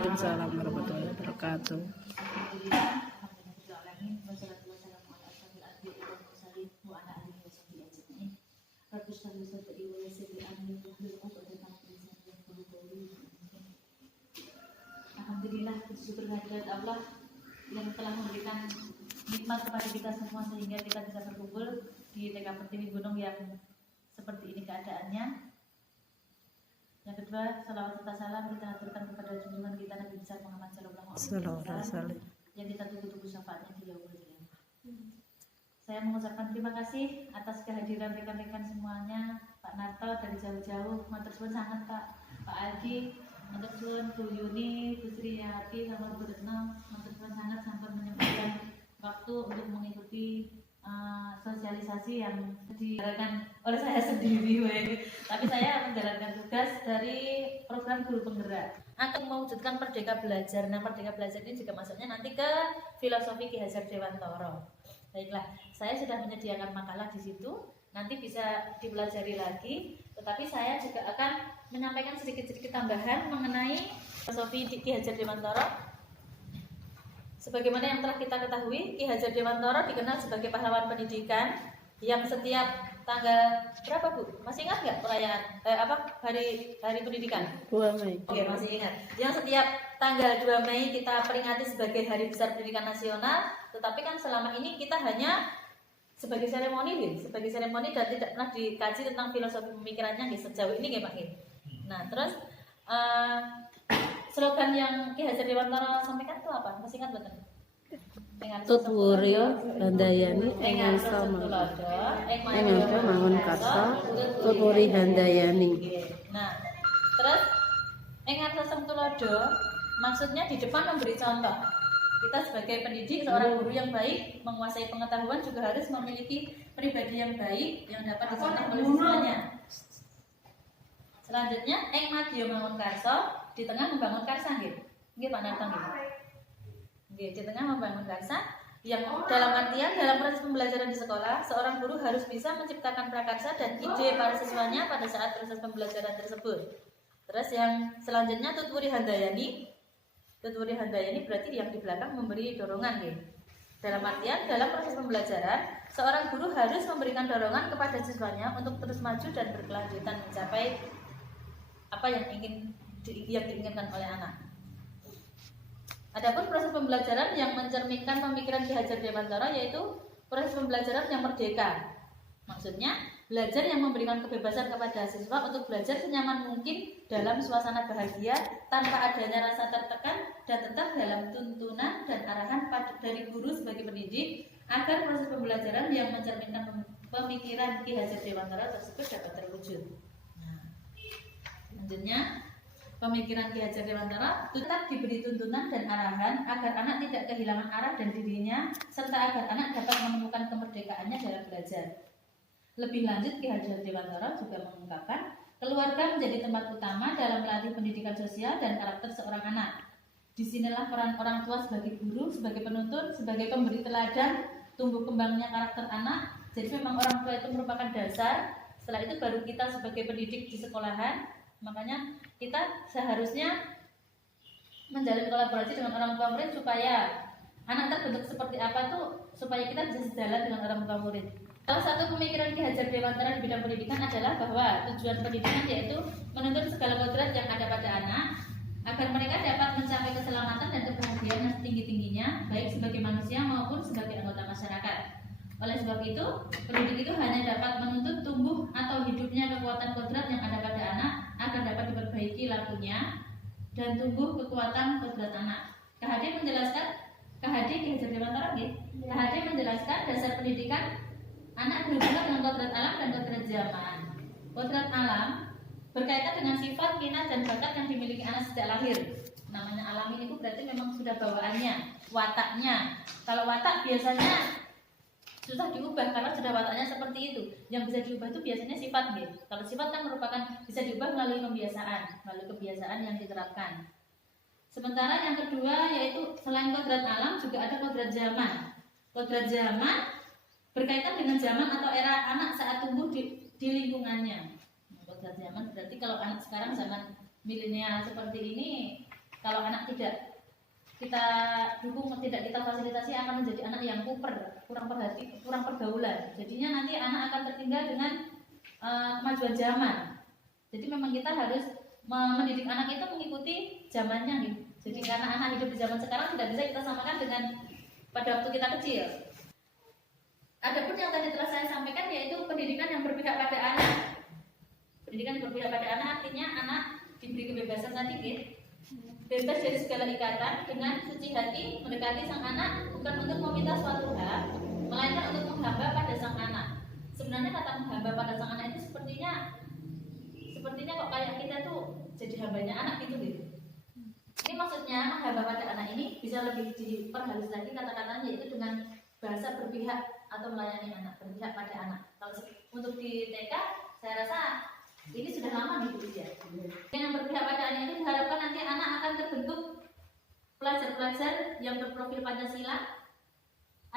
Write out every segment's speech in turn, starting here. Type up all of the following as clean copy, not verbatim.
Waalaikumsalam warahmatullahi wabarakatuh. Alhamdulillah, bersyukur kehadirat Allah yang telah memberikan nikmat kepada kita semua sehingga kita bisa berkumpul di TK Pertiwi Gunung yang seperti ini keadaannya. Yang kedua, salawat serta salam kita haturkan kepada junjungan kita Nabi besar Muhammad sallallahu alaihi wasallam yang kita tunggu-tunggu syafaatnya di yaumul qiyamah. Saya mengucapkan terima kasih atas kehadiran rekan-rekan semuanya, Pak Narto dari jauh-jauh, matur suwun sangat Pak Aldi, matur suwun Bu Yuni, Bu Sriyati, sama Bu Retno, matur suwun sangat sampai menyempatkan waktu untuk mengikuti sosialisasi yang dijalankan oleh saya sendiri, tapi saya menjalankan tugas dari program guru penggerak akan mewujudkan Merdeka Belajar. Nah, Merdeka Belajar ini juga masuknya nanti ke filosofi Ki Hajar Dewantara. Baiklah, saya sudah menyediakan makalah di situ, nanti bisa dipelajari lagi. Tetapi saya juga akan menyampaikan sedikit-sedikit tambahan mengenai filosofi Ki Hajar Dewantara. Sebagaimana yang telah kita ketahui, Ki Hajar Dewantara dikenal sebagai pahlawan pendidikan yang setiap tanggal berapa Bu? Masih ingat nggak perayaan hari pendidikan? 2 Mei. Oke, masih ingat. Yang setiap tanggal 2 Mei kita peringati sebagai Hari Besar Pendidikan Nasional, tetapi kan selama ini kita hanya sebagai seremoni dan tidak pernah dikaji tentang filosofi pemikirannya sejauh ini Pak. Nah, terus slogan yang Ki Hajar Dewantara sampaikan itu apa? Masih ingat betul? Tutwuryo Handayani Engansa Mangun Karsa Tutwuri Handayani. Nah, terus Engan Sesem Tulodo maksudnya di depan memberi contoh. Kita sebagai pendidik, seorang guru yang baik, menguasai pengetahuan juga harus memiliki pribadi yang baik yang dapat dicontoh oleh siswanya. Selanjutnya, Eng Madya Mangun Karsa di tengah membangun karsa nggih Pak Narto nggih. Di tengah membangun karsa yang dalam artian dalam proses pembelajaran di sekolah, seorang guru harus bisa menciptakan prakarsa dan ide para siswanya pada saat proses pembelajaran tersebut. Terus yang selanjutnya Tutwuri Handayani. Tutwuri Handayani berarti yang di belakang memberi dorongan nggih. Dalam artian dalam proses pembelajaran, seorang guru harus memberikan dorongan kepada siswanya untuk terus maju dan berkelanjutan mencapai apa yang diinginkan oleh anak. Adapun proses pembelajaran yang mencerminkan pemikiran Ki Hajar Dewantara yaitu proses pembelajaran yang merdeka. Maksudnya, belajar yang memberikan kebebasan kepada siswa untuk belajar senyaman mungkin dalam suasana bahagia tanpa adanya rasa tertekan dan tetap dalam tuntunan dan arahan dari guru sebagai pendidik agar proses pembelajaran yang mencerminkan pemikiran Ki Hajar Dewantara tersebut dapat terwujud. Selanjutnya, pemikiran Ki Hajar Dewantara tetap diberi tuntunan dan arahan agar anak tidak kehilangan arah dan dirinya serta agar anak dapat menemukan kemerdekaannya dalam belajar. Lebih lanjut, Ki Hajar Dewantara juga mengungkapkan keluarga menjadi tempat utama dalam melatih pendidikan sosial dan karakter seorang anak. Disinilah peran orang tua sebagai guru, sebagai penuntun, sebagai pemberi teladan tumbuh kembangnya karakter anak. Jadi memang orang tua itu merupakan dasar. Setelah itu baru kita sebagai pendidik di sekolahan. Makanya kita seharusnya menjalin kolaborasi dengan orang tua murid supaya anak terbentuk seperti apa tuh, supaya kita bisa sejalan dengan orang tua murid. Salah satu pemikiran Ki Hajar Dewantara di bidang pendidikan adalah bahwa tujuan pendidikan yaitu menuntun segala kodrat yang ada pada anak agar mereka dapat mencapai keselamatan dan kebahagiaan yang setinggi-tingginya baik sebagai manusia maupun sebagai anggota masyarakat. Oleh sebab itu, pendidik itu hanya dapat menuntut tumbuh atau hidupnya kekuatan kodrat yang ada pada anak agar dapat diperbaiki lakunya dan tumbuh kekuatan kodrat anak. KHD menjelaskan, KHD Ki Hajar Dewantara KHD menjelaskan dasar pendidikan anak berhubungan dengan kodrat alam dan kodrat zaman. Kodrat alam berkaitan dengan sifat, minat, dan bakat yang dimiliki anak sejak lahir. Namanya alami itu berarti memang sudah bawaannya, wataknya. Kalau watak biasanya susah diubah karena sudah wataknya seperti itu. Yang bisa diubah itu biasanya sifat gitu. Kalau sifat kan merupakan bisa diubah melalui kebiasaan yang diterapkan. Sementara yang kedua yaitu selain kodrat alam juga ada kodrat zaman. Kodrat zaman berkaitan dengan zaman atau era anak saat tumbuh di lingkungannya. Kodrat zaman berarti kalau anak sekarang zaman milenial seperti ini Kalau anak tidak kita dukung, tidak kita fasilitasi, akan menjadi anak yang kuper, kurang pergaulan. Jadinya nanti anak akan tertinggal dengan kemajuan zaman. Jadi memang kita harus mendidik anak itu mengikuti zamannya gitu. Jadi karena anak hidup di zaman sekarang tidak bisa kita samakan dengan pada waktu kita kecil. Adapun yang tadi telah saya sampaikan yaitu pendidikan yang berpihak pada anak. Pendidikan yang berpihak pada anak artinya anak diberi kebebasan tadi gitu. Bebas dari segala ikatan dengan suci hati mendekati sang anak bukan untuk meminta suatu hak, melainkan untuk menghamba pada sang anak. Sebenarnya kata menghamba pada sang anak itu sepertinya kok kayak kita tuh jadi hambanya anak gitu. Ini maksudnya menghamba pada anak ini bisa lebih diperhalus lagi kata-katanya, yaitu dengan bahasa berpihak atau melayani anak, berpihak pada anak. Kalau untuk di TK saya rasa ini sudah lama gitu ya. Yang berpihak pada anak itu diharapkan nanti anak akan terbentuk pelajar-pelajar yang berprofil Pancasila.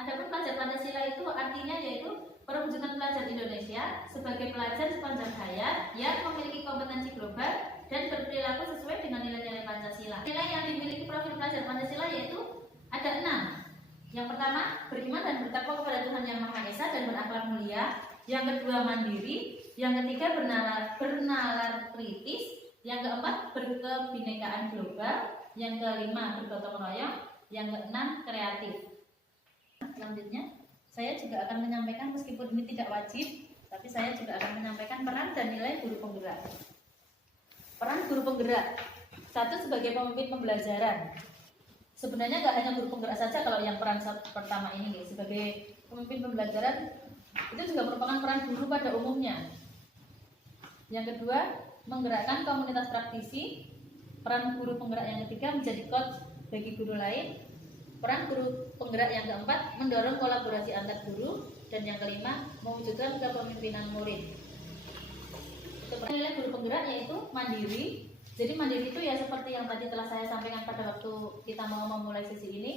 Adapun pelajar Pancasila itu artinya yaitu perwujudan pelajar Indonesia sebagai pelajar sepanjang hayat yang memiliki kompetensi global dan berperilaku sesuai dengan nilai-nilai Pancasila. Nilai yang dimiliki profil pelajar Pancasila yaitu ada 6. Yang pertama, beriman dan bertakwa kepada Tuhan Yang Maha Esa dan berakhlak mulia. Yang kedua, mandiri. Yang ketiga, bernalar kritis. Yang keempat, berkebinekaan global. Yang kelima, bergotong royong. Yang keenam, kreatif. Selanjutnya, saya juga akan menyampaikan, meskipun ini tidak wajib, tapi saya juga akan menyampaikan peran dan nilai guru penggerak. Peran guru penggerak. 1, sebagai pemimpin pembelajaran. Sebenarnya nggak hanya guru penggerak saja kalau yang peran pertama ini, sebagai pemimpin pembelajaran itu juga merupakan peran guru pada umumnya. Yang kedua, menggerakkan komunitas praktisi. Peran guru penggerak yang ketiga menjadi coach bagi guru lain. Peran guru penggerak yang keempat mendorong kolaborasi antar guru. Dan yang kelima, mewujudkan kepemimpinan murid. Itu peran nilai guru penggerak yaitu mandiri. Jadi mandiri itu ya seperti yang tadi telah saya sampaikan pada waktu kita mau memulai sesi ini.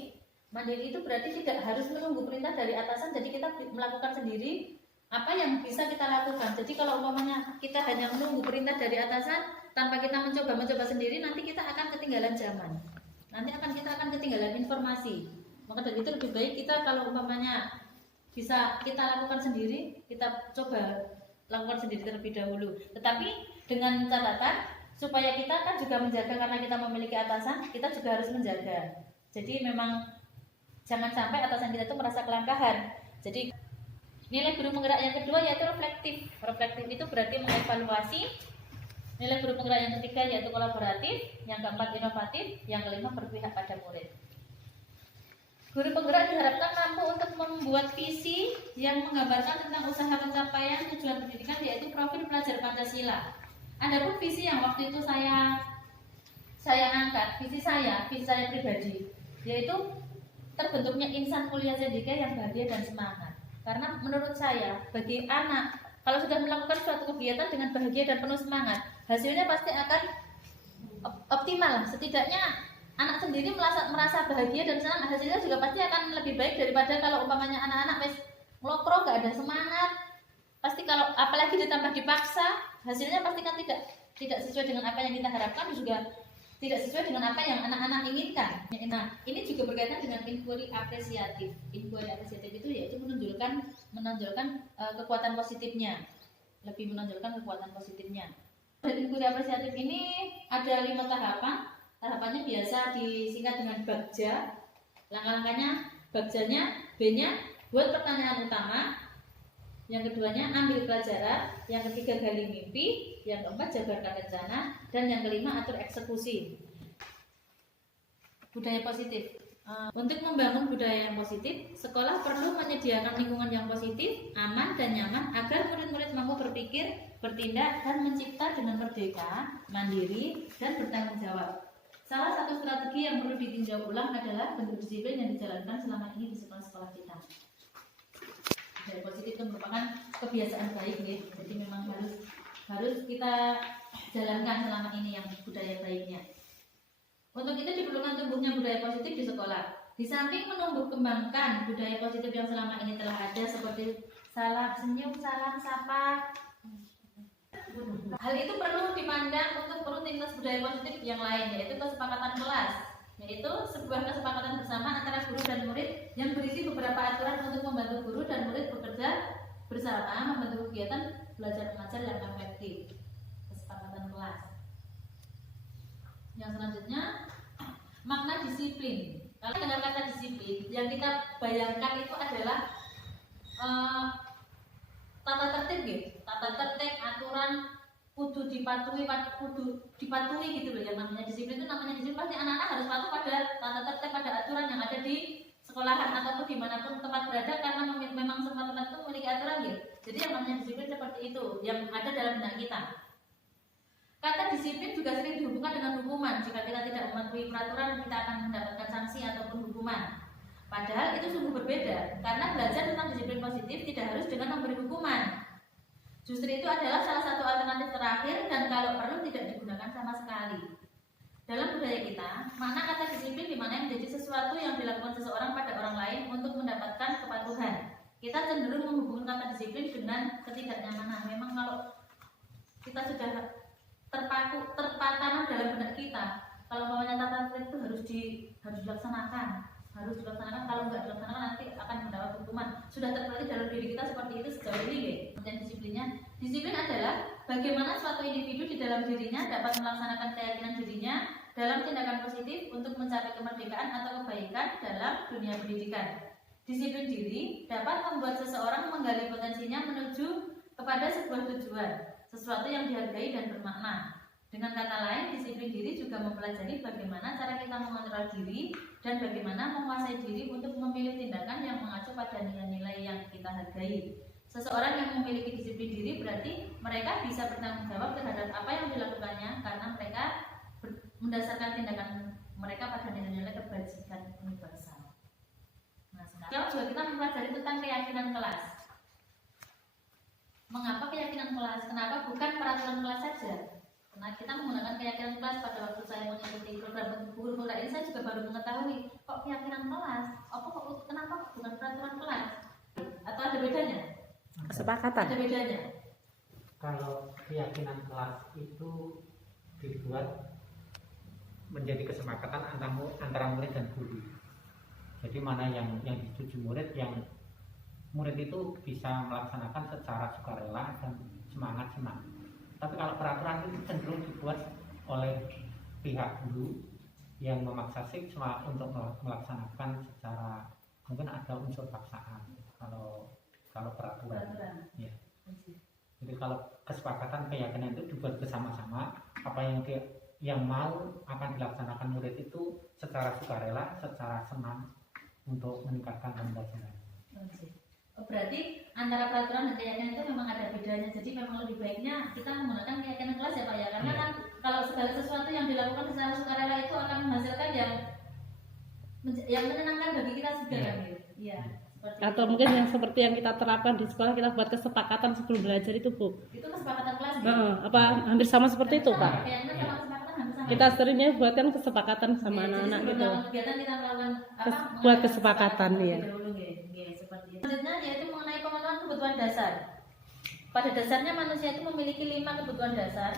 Mandiri itu berarti tidak harus menunggu perintah dari atasan, jadi kita melakukan sendiri apa yang bisa kita lakukan. Jadi kalau umpamanya kita hanya menunggu perintah dari atasan tanpa kita mencoba sendiri, nanti kita akan ketinggalan zaman. Nanti kita akan ketinggalan informasi. Maka dari itu lebih baik kita kalau umpamanya bisa kita lakukan sendiri, kita coba lakukan sendiri terlebih dahulu. Tetapi dengan catatan supaya kita kan juga menjaga, karena kita memiliki atasan, kita juga harus menjaga. Jadi memang jangan sampai atasan kita itu merasa kelangkahan. Jadi nilai guru penggerak yang kedua yaitu reflektif. Reflektif itu berarti mengevaluasi. Nilai guru penggerak yang ketiga yaitu kolaboratif. Yang keempat inovatif. Yang kelima berpihak pada murid. Guru penggerak diharapkan mampu untuk membuat visi yang menggambarkan tentang usaha pencapaian tujuan pendidikan yaitu profil pelajar Pancasila. Adapun visi yang waktu itu saya angkat, visi saya pribadi, yaitu terbentuknya insan mulia Sendika yang bahagia dan semangat. Karena menurut saya, bagi anak, kalau sudah melakukan suatu kegiatan dengan bahagia dan penuh semangat, hasilnya pasti akan optimal. Setidaknya anak sendiri merasa bahagia dan senang, hasilnya juga pasti akan lebih baik daripada kalau umpamanya anak-anak ngelokro, gak ada semangat. Pasti kalau apalagi ditambah dipaksa, hasilnya pasti kan tidak sesuai dengan apa yang kita harapkan, juga tidak sesuai dengan apa yang anak-anak inginkan. Nah, ini juga berkaitan dengan inquiry apresiatif. Inquiry apresiatif itu yaitu menonjolkan kekuatan positifnya, lebih menonjolkan kekuatan positifnya. Dan inquiry apresiatif ini ada 5 tahapan. Tahapannya biasa disingkat dengan bagja. Langkah-langkahnya, bagjanya, B-nya buat pertanyaan utama. Yang keduanya ambil pelajaran, yang ketiga gali mimpi, yang keempat jabarkan rencana, dan yang kelima atur eksekusi. Budaya positif. Untuk membangun budaya yang positif, sekolah perlu menyediakan lingkungan yang positif, aman dan nyaman agar murid-murid mampu berpikir, bertindak, dan mencipta dengan merdeka, mandiri, dan bertanggung jawab. Salah satu strategi yang perlu ditinjau ulang adalah bentuk disiplin yang dijalankan selama ini di sekolah-sekolah kita. Budaya positif itu merupakan kebiasaan baik ya. Jadi memang harus kita jalankan selama ini yang budaya baiknya. Untuk itu diperlukan tumbuhnya budaya positif di sekolah. Di samping menumbuh kembangkan budaya positif yang selama ini telah ada seperti salam senyum, salam sapa, Hal itu perlu dipandang untuk rutinitas budaya positif yang lain, yaitu kesepakatan kelas, yaitu sebuah kesepakatan bersama antara guru dan murid yang berisi beberapa aturan untuk membantu guru dan murid bekerja bersama membentuk kegiatan belajar mengajar yang efektif. Kesepakatan kelas. Yang selanjutnya, makna disiplin. Kalau dengar kata disiplin, yang kita bayangkan itu adalah tata tertib gitu. Tata tertib, aturan kudu dipatuhi gitu loh. Yang namanya disiplin itu pasti anak-anak harus patuh pada tata tertib, pada aturan yang ada di sekolahan ataupun dimanapun tempat berada, karena memang semua tempat itu memiliki aturan gitu. Jadi yang namanya disiplin seperti itu yang ada dalam benak kita. Kata disiplin juga sering dihubungkan dengan hukuman. Jika kita tidak mematuhi peraturan, kita akan mendapatkan sanksi ataupun hukuman. Padahal itu sungguh berbeda, karena belajar tentang disiplin positif tidak harus dengan memberi hukuman. Justru itu adalah salah satu alternatif terakhir dan kalau perlu tidak digunakan sama sekali. Dalam budaya kita, makna kata disiplin dimana menjadi sesuatu yang dilakukan seseorang pada orang lain untuk mendapatkan kepatuhan. Kita cenderung menghubungkan kata disiplin dengan ketidaknyamanan. Memang kalau kita sudah terpatanam dalam benak kita, kalau maunya tata tertib itu harus dilaksanakan. Kalau nggak dilaksanakan nanti akan mendapat hukuman. Sudah terlatih dalam diri kita seperti itu sejauh ini, dan disiplin adalah bagaimana suatu individu di dalam dirinya dapat melaksanakan keyakinan dirinya dalam tindakan positif untuk mencapai kemerdekaan atau kebaikan dalam dunia pendidikan. Disiplin diri dapat membuat seseorang menggali potensinya menuju kepada sebuah tujuan, sesuatu yang dihargai dan bermakna. Dengan kata lain, disiplin diri juga mempelajari bagaimana cara kita mengontrol diri dan bagaimana menguasai diri untuk memilih tindakan yang mengacu pada nilai-nilai yang kita hargai. Seseorang yang memiliki disiplin diri berarti mereka bisa bertanggung jawab terhadap apa yang dilakukannya karena mereka mendasarkan tindakan mereka pada nilai-nilai kebajikan universal. Nah, sekarang juga kita mempelajari tentang keyakinan kelas. Mengapa keyakinan kelas? Kenapa bukan peraturan kelas saja? Nah, kita menggunakan keyakinan kelas pada waktu saya mengikuti program guru muda ini, saya juga baru mengetahui kok keyakinan kelas, kenapa bukan peraturan kelas? Atau ada bedanya? Kesepakatan. Ada bedanya. Kalau keyakinan kelas itu dibuat menjadi kesepakatan antara murid dan guru. Jadi mana yang dituju murid, yang murid itu bisa melaksanakan secara sukarela dan semangat senang. Tapi kalau peraturan itu cenderung dibuat oleh pihak guru yang memaksa siswa untuk melaksanakan secara, mungkin ada unsur paksaan kalau peraturan. Ya. Jadi kalau kesepakatan keyakinan itu dibuat bersama-sama, apa yang mau akan dilaksanakan murid itu secara sukarela, secara senang untuk meningkatkan pembelajaran. Berarti antara peraturan dan keyakinan itu memang ada bedanya. Jadi memang lebih baiknya kita menggunakan keyakinan kelas ya Pak ya. Karena kan kalau segala sesuatu yang dilakukan secara sukarela itu akan menghasilkan yang menyenangkan bagi kita juga kan gitu. Iya. Atau mungkin yang seperti yang kita terapkan di sekolah, kita buat kesepakatan sebelum belajar itu, Bu. Itu kesepakatan kelas ya? Apa hampir sama seperti itu, Pak? Keyakinan sama kesepakatan hampir sama. Kita seringnya buatkan kesepakatan sama anak-anak jadi gitu. Kegiatan kita melakukan Buat kesepakatan ya. Selanjutnya yaitu mengenai pemenuhan kebutuhan dasar. Pada dasarnya manusia itu memiliki 5 kebutuhan dasar.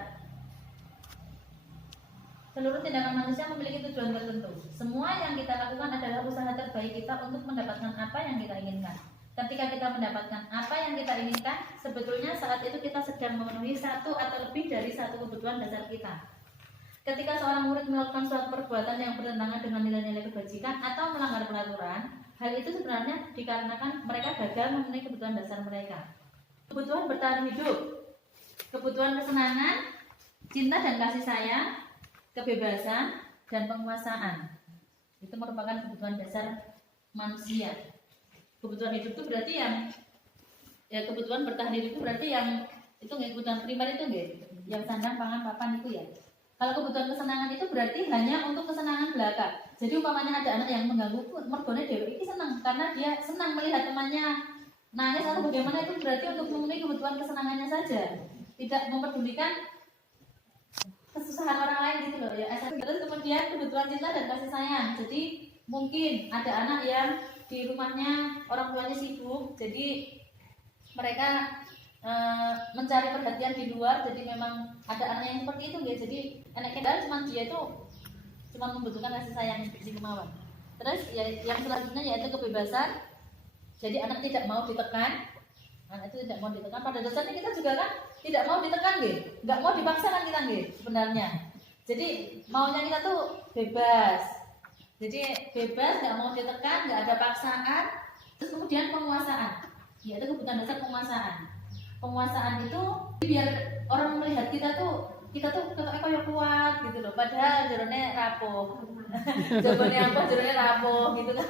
Seluruh tindakan manusia memiliki tujuan tertentu. Semua yang kita lakukan adalah usaha terbaik kita untuk mendapatkan apa yang kita inginkan. Ketika kita mendapatkan apa yang kita inginkan, sebetulnya saat itu kita sedang memenuhi satu atau lebih dari satu kebutuhan dasar kita. Ketika seorang murid melakukan suatu perbuatan yang bertentangan dengan nilai-nilai kebajikan atau melanggar peraturan, hal itu sebenarnya dikarenakan mereka gagal memenuhi kebutuhan dasar mereka. Kebutuhan bertahan hidup, kebutuhan kesenangan, cinta dan kasih sayang, kebebasan, dan penguasaan. Itu merupakan kebutuhan dasar manusia. Kebutuhan hidup itu berarti kebutuhan bertahan hidup itu berarti itu kebutuhan primer itu nggih, yang sandang, pangan, papan itu ya. Kalau kebutuhan kesenangan itu berarti hanya untuk kesenangan belaka. Jadi umpamanya ada anak yang mengganggu mergone dewe ini senang karena dia senang melihat temannya nangis atau bagaimana, itu berarti untuk memenuhi kebutuhan kesenangannya saja, tidak mempedulikan kesusahan orang lain gitu loh ya. Terus kemudian kebutuhan cinta dan kasih sayang. Jadi mungkin ada anak yang di rumahnya orang tuanya sibuk, jadi mereka mencari perhatian di luar. Jadi memang ada anak yang seperti itu ya. Jadi anak kita cuma dia itu cuma membutuhkan kasih sayang seperti kemauan. Terus ya, yang selanjutnya yaitu kebebasan. Jadi anak tidak mau ditekan. Anak itu tidak mau ditekan. Pada dasarnya kita juga kan tidak mau ditekan gitu. Nggak mau dipaksakan kita gitu sebenarnya. Jadi maunya kita tuh bebas. Jadi bebas, nggak mau ditekan, nggak ada paksaan. Terus kemudian penguasaan, yaitu kebutuhan dasar penguasaan. Penguasaan itu biar orang melihat kita tuh kayak kuat gitu loh. Padahal jerone rapuh. Jawabannya apa? Jerone rapuh gitu kan.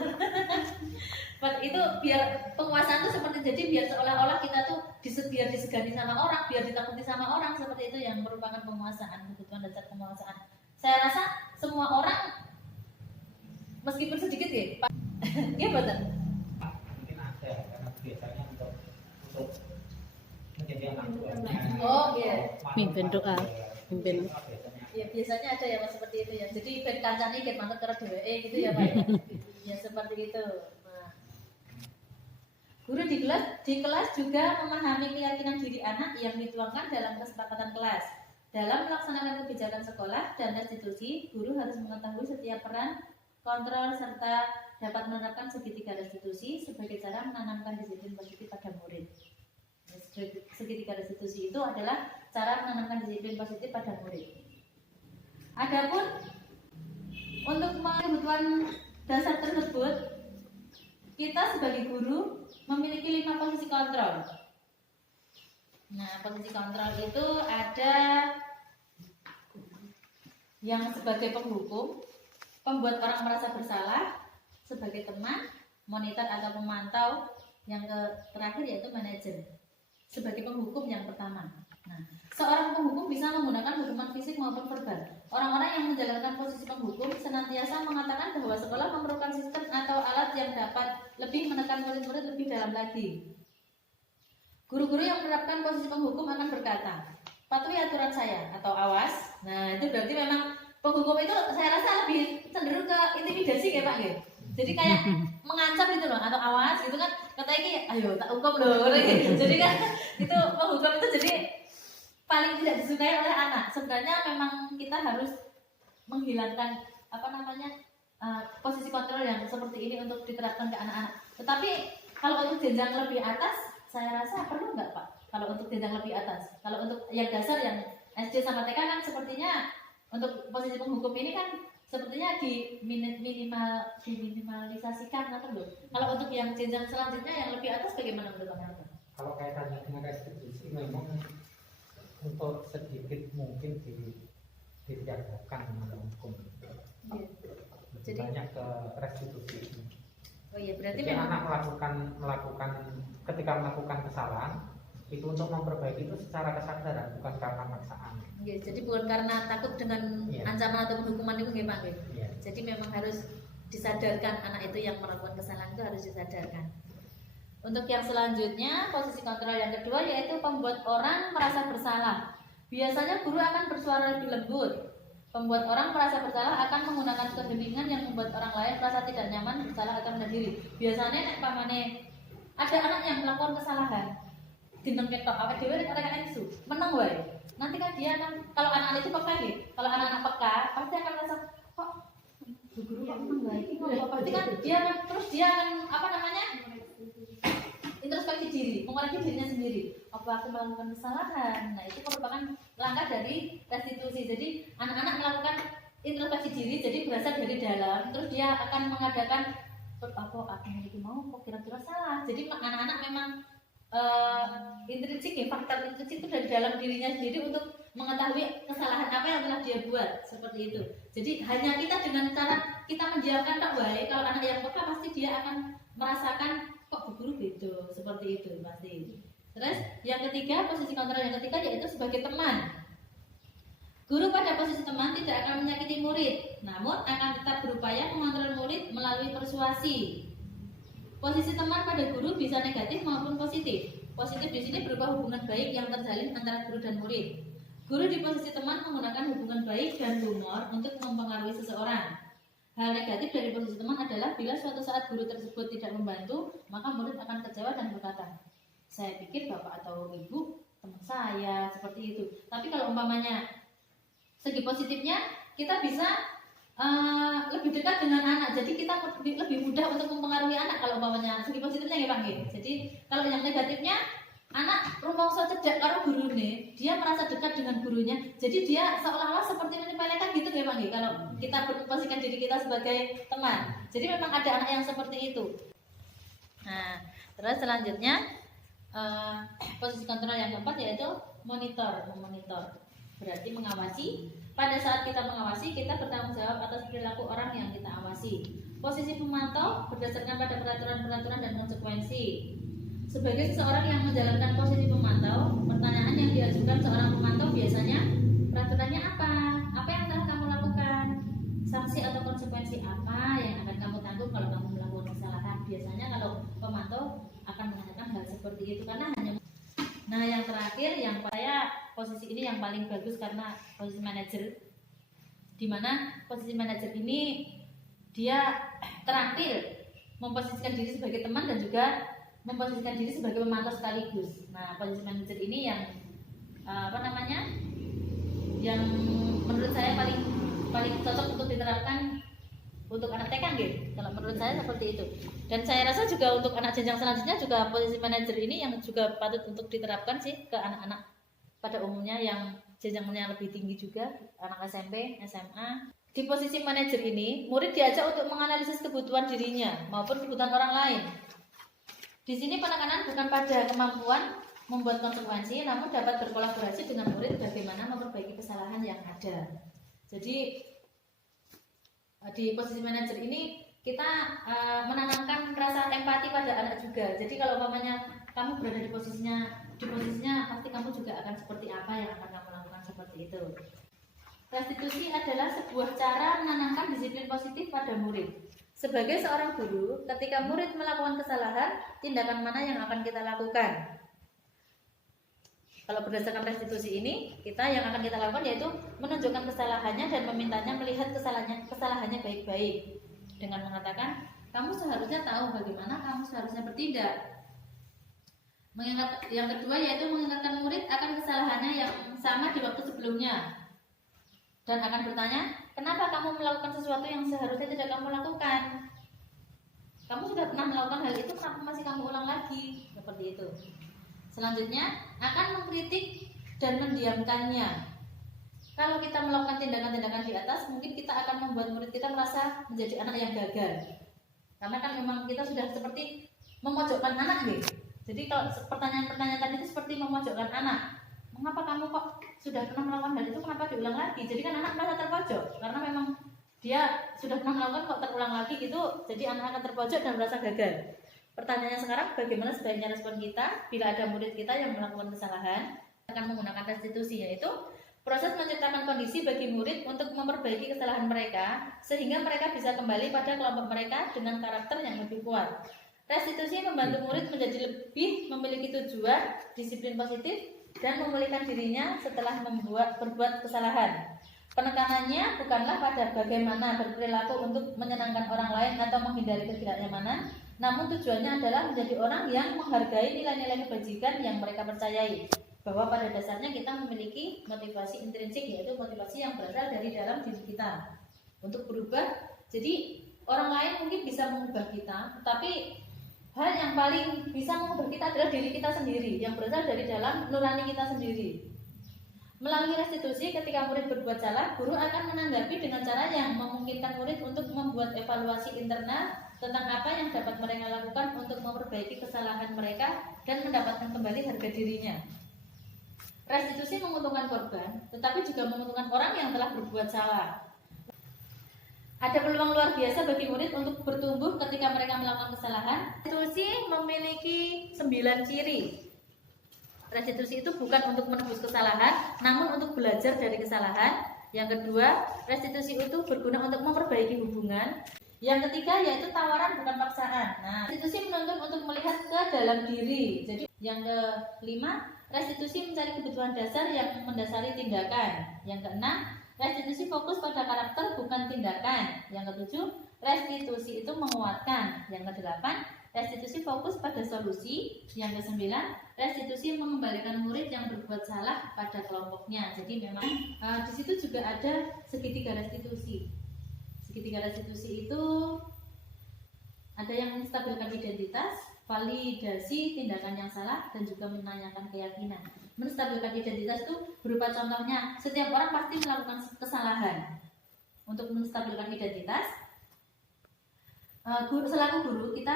Itu biar penguasaan tuh seperti, jadi biar seolah-olah kita tuh biar disegani sama orang, biar ditakuti sama orang, seperti itu yang merupakan penguasaan, kebutuhan dasar penguasaan. Saya rasa semua orang meskipun sedikit ya, Pak. Iya betul. Mungkin ada karena biasanya untuk menjadi anak tua. Oh iya. Mimpin doa, mimpin. Ya biasanya ada ya Pak seperti itu ya. Jadi ben kancane ket manut karo dheweke gitu ya Pak ya. Ya seperti itu. Nah. Guru di kelas juga memahami keyakinan diri anak yang dituangkan dalam kesepakatan kelas. Dalam melaksanakan kebijakan sekolah dan institusi, guru harus mengetahui setiap peran, kontrol, serta dapat menerapkan segitiga restitusi sebagai cara menanamkan disiplin positif pada murid. Segitiga restitusi itu adalah cara menanamkan disiplin positif pada murid. Adapun untuk kebutuhan dasar tersebut, kita sebagai guru memiliki 5 posisi kontrol. Nah, posisi kontrol itu ada yang sebagai penghukum, pembuat orang merasa bersalah, sebagai teman, monitor atau pemantau, yang terakhir yaitu manajer. Sebagai penghukum yang pertama. Nah, seorang penghukum bisa menggunakan hukuman fisik maupun verbal. Orang-orang yang menjalankan posisi penghukum senantiasa mengatakan bahwa sekolah memerlukan sistem atau alat yang dapat lebih menekan murid-murid lebih dalam lagi. Guru-guru yang menerapkan posisi penghukum akan berkata, patuhi aturan saya atau awas. Nah, itu berarti memang penghukum itu saya rasa lebih cenderung ke intimidasi ya Pak ya. Jadi kayak mengancam gitu loh, atau awas gitu kan. Kata ini, ayo tak hukum loh. Jadi kan itu penghukum itu jadi paling tidak disukai oleh anak. Sebenarnya memang kita harus menghilangkan posisi kontrol yang seperti ini untuk diterapkan ke anak-anak. Tetapi kalau untuk jenjang lebih atas, saya rasa perlu nggak Pak? Kalau untuk jenjang lebih atas, kalau untuk yang dasar yang SD sama TK kan sepertinya untuk posisi penghukum ini kan sepertinya diminimalisasikan atau belum? Kalau untuk yang jenjang selanjutnya yang lebih atas bagaimana menurut Pak? Kalau kaitannya dengan restitusi memang untuk sedikit mungkin ditiadakan dengan hukum. Iya. Jadi banyak ke restitusi. Oh iya, berarti jadi memang anak melakukan ketika melakukan kesalahan itu untuk memperbaiki itu secara kesadaran, bukan karena paksaan. Iya, jadi bukan karena takut dengan ancaman atau hukuman itu nggih Pak. Iya. Jadi memang harus disadarkan, anak itu yang melakukan kesalahan itu harus disadarkan. Untuk yang selanjutnya, posisi kontrol yang kedua yaitu pembuat orang merasa bersalah. Biasanya guru akan bersuara lebih lembut. Pembuat orang merasa bersalah akan menggunakan keheningan yang membuat orang lain merasa tidak nyaman, bersalah akan berdiri. Biasanya nek pamane ada anak yang melakukan kesalahan, dineng ketok awake dhewe nek ora isu, menang wae. Nanti kan dia akan, kalau anak-anak itu peka nggih, kalau anak-anak peka pasti akan merasa kok guru kok menang wae iki kok. Pasti kan dia akan introspeksi diri, mengoreksi dirinya sendiri. Apa aku melakukan kesalahan? Nah, itu merupakan langkah dari restitusi. Jadi anak-anak melakukan introspeksi diri, jadi berasal dari dalam. Terus dia akan mengadakan apa aku mau kok kira-kira salah. Jadi anak-anak memang intrinsik ya, faktor intrinsik itu dari dalam dirinya sendiri untuk mengetahui kesalahan apa yang telah dia buat, seperti itu. Jadi hanya kita dengan cara kita mendiamkan tak baik, kalau anak yang peka pasti dia akan merasakan kok guru beda, seperti itu pasti. Terus yang ketiga, posisi kontrol yang ketiga yaitu sebagai teman. Guru pada posisi teman tidak akan menyakiti murid, namun akan tetap berupaya mengontrol murid melalui persuasi. Posisi teman pada guru bisa negatif maupun positif. Positif di sini berupa hubungan baik yang terjalin antara guru dan murid. Guru di posisi teman menggunakan hubungan baik dan humor untuk mempengaruhi seseorang. Hal negatif dari posisi teman adalah bila suatu saat guru tersebut tidak membantu, maka murid akan kecewa dan berkata, Saya pikir bapak atau ibu teman saya seperti itu. Tapi kalau umpamanya segi positifnya, kita bisa lebih dekat dengan anak, jadi kita lebih mudah untuk mempengaruhi anak kalau umpamanya segi positifnya ya Pak nggih. Jadi kalau yang negatifnya, anak rumangsa cedhak karo gurune, dia merasa dekat dengan gurunya, jadi dia seolah-olah seperti menyepelekan gitu ya Pak nggih. Kalau kita berposisikan diri kita sebagai teman, jadi memang ada anak yang seperti itu. Nah, terus selanjutnya posisi kontrol yang keempat yaitu memonitor, berarti mengawasi. Pada saat kita mengawasi, kita bertanggung jawab atas perilaku orang yang kita awasi. Posisi pemantau berdasarkan pada peraturan-peraturan dan konsekuensi. Sebagai seseorang yang menjalankan posisi pemantau, pertanyaan yang diajukan seorang pemantau biasanya, peraturannya apa? Apa yang telah kamu lakukan? Sanksi atau konsekuensi apa yang akan kamu tanggung kalau kamu melakukan kesalahan? Biasanya kalau pemantau akan menanyakan hal seperti itu, karena hanya. Nah, yang terakhir yang saya posisi ini yang paling bagus karena posisi manajer, dimana posisi manajer ini dia terampil memposisikan diri sebagai teman dan juga memposisikan diri sebagai pemantau sekaligus. Nah, posisi manajer ini yang yang menurut saya paling cocok untuk diterapkan untuk anak TK gitu. Kalau menurut saya seperti itu. Dan saya rasa juga untuk anak jenjang selanjutnya juga posisi manajer ini yang juga patut untuk diterapkan sih ke anak-anak pada umumnya yang jenjangnya lebih tinggi juga, anak SMP, SMA. Di posisi manajer ini, murid diajak untuk menganalisis kebutuhan dirinya maupun kebutuhan orang lain. Di sini penekanan bukan pada kemampuan membuat konsekuensi, namun dapat berkolaborasi dengan murid bagaimana memperbaiki kesalahan yang ada. Jadi di posisi manajer ini kita menanamkan rasa empati pada anak juga. Jadi kalau umpamanya kamu berada di posisinya pasti kamu juga akan seperti apa yang akan kamu lakukan seperti itu. Restitusi adalah sebuah cara menanamkan disiplin positif pada murid. Sebagai seorang guru, ketika murid melakukan kesalahan, tindakan mana yang akan kita lakukan? Kalau berdasarkan restitusi ini, yang akan kita lakukan yaitu menunjukkan kesalahannya dan memintanya melihat kesalahannya baik-baik dengan mengatakan, kamu seharusnya tahu bagaimana kamu seharusnya bertindak. Yang kedua yaitu mengingatkan murid akan kesalahannya yang sama di waktu sebelumnya dan akan bertanya, kenapa kamu melakukan sesuatu yang seharusnya tidak kamu lakukan? Kamu sudah pernah melakukan hal itu, kenapa masih kamu ulang lagi? Seperti itu. Selanjutnya akan mengkritik dan mendiamkannya. Kalau kita melakukan tindakan-tindakan di atas, mungkin kita akan membuat murid kita merasa menjadi anak yang gagal. Karena kan memang kita sudah seperti memojokkan anak nih. Jadi kalau pertanyaan-pertanyaan tadi itu seperti memojokkan anak. Mengapa kamu kok sudah pernah melakukan hal itu, kenapa diulang lagi? Jadi kan anak merasa terpojok karena memang dia sudah pernah melakukan kok terulang lagi gitu. Jadi anak akan terpojok dan merasa gagal. Pertanyaannya sekarang, bagaimana sebaiknya respon kita bila ada murid kita yang melakukan kesalahan? Akan menggunakan restitusi, yaitu proses menciptakan kondisi bagi murid untuk memperbaiki kesalahan mereka sehingga mereka bisa kembali pada kelompok mereka dengan karakter yang lebih kuat. Restitusi membantu murid menjadi lebih memiliki tujuan, disiplin positif, dan memulihkan dirinya setelah berbuat kesalahan. Penekanannya bukanlah pada bagaimana berperilaku untuk menyenangkan orang lain atau menghindari ketidaknyamanan, namun tujuannya adalah menjadi orang yang menghargai nilai-nilai kebajikan yang mereka percayai. Bahwa pada dasarnya kita memiliki motivasi intrinsik, yaitu motivasi yang berasal dari dalam diri kita untuk berubah. Jadi orang lain mungkin bisa mengubah kita, tapi hal yang paling bisa mengubah kita adalah diri kita sendiri, yang berasal dari dalam nurani kita sendiri. Melalui restitusi, ketika murid berbuat salah, guru akan menanggapi dengan cara yang memungkinkan murid untuk membuat evaluasi internal tentang apa yang dapat mereka lakukan untuk memperbaiki kesalahan mereka dan mendapatkan kembali harga dirinya. Restitusi menguntungkan korban, tetapi juga menguntungkan orang yang telah berbuat salah. Ada peluang luar biasa bagi murid untuk bertumbuh ketika mereka melakukan kesalahan. Restitusi memiliki 9 ciri. Restitusi itu bukan untuk menebus kesalahan, namun untuk belajar dari kesalahan. Yang kedua, restitusi itu berguna untuk memperbaiki hubungan. Yang ketiga yaitu tawaran bukan paksaan. Nah, restitusi menuntun untuk melihat ke dalam diri. Jadi yang kelima, restitusi mencari kebutuhan dasar yang mendasari tindakan. Yang keenam, restitusi fokus pada karakter bukan tindakan. Yang ketujuh, restitusi itu menguatkan. Yang kedelapan, restitusi fokus pada solusi. Yang kesembilan, restitusi mengembalikan murid yang berbuat salah pada kelompoknya. Jadi memang di situ juga ada segitiga restitusi. Segitiga restitusi itu ada yang menstabilkan identitas, validasi tindakan yang salah, dan juga menanyakan keyakinan. Menstabilkan identitas itu berupa contohnya, setiap orang pasti melakukan kesalahan. Untuk menstabilkan identitas, selaku guru kita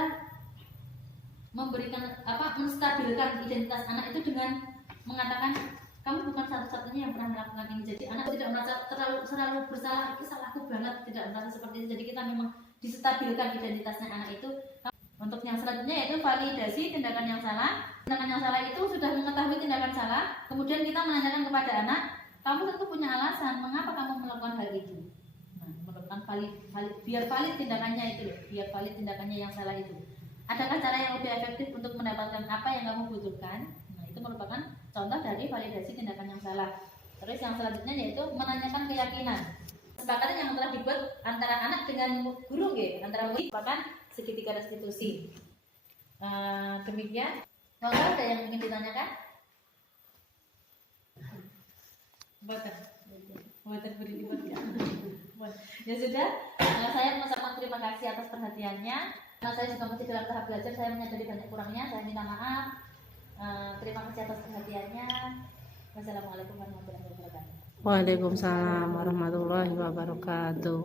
memberikan menstabilkan identitas anak itu dengan mengatakan kamu bukan satu-satunya yang pernah melakukan ini. Jadi anak tidak merasa terlalu bersalah, itu salahku banget, tidak merasa seperti itu. Jadi kita memang distabilkan identitasnya anak itu. Untuk yang selanjutnya yaitu validasi tindakan yang salah. Tindakan yang salah itu sudah mengetahui tindakan salah, kemudian kita menanyakan kepada anak, kamu tentu punya alasan mengapa kamu melakukan hal itu. Nah, melakukan biar valid tindakannya itu, biar valid tindakannya yang salah itu. Adakah cara yang lebih efektif untuk mendapatkan apa yang kamu butuhkan? Nah, itu merupakan contoh dari validasi tindakan yang salah. Terus yang selanjutnya yaitu menanyakan keyakinan. Kesepakatan yang telah dibuat antara anak dengan guru, antara murid, merupakan segitiga restitusi. Demikian. Maka ada yang ingin ditanyakan? Buatan beri ya sudah. Saya mengucapkan terima kasih atas perhatiannya. Karena saya juga masih dalam tahap belajar, saya menyadari banyak kurangnya. Saya minta maaf. Terima kasih atas perhatiannya. Wassalamualaikum warahmatullahi wabarakatuh. Waalaikumsalam warahmatullahi wabarakatuh.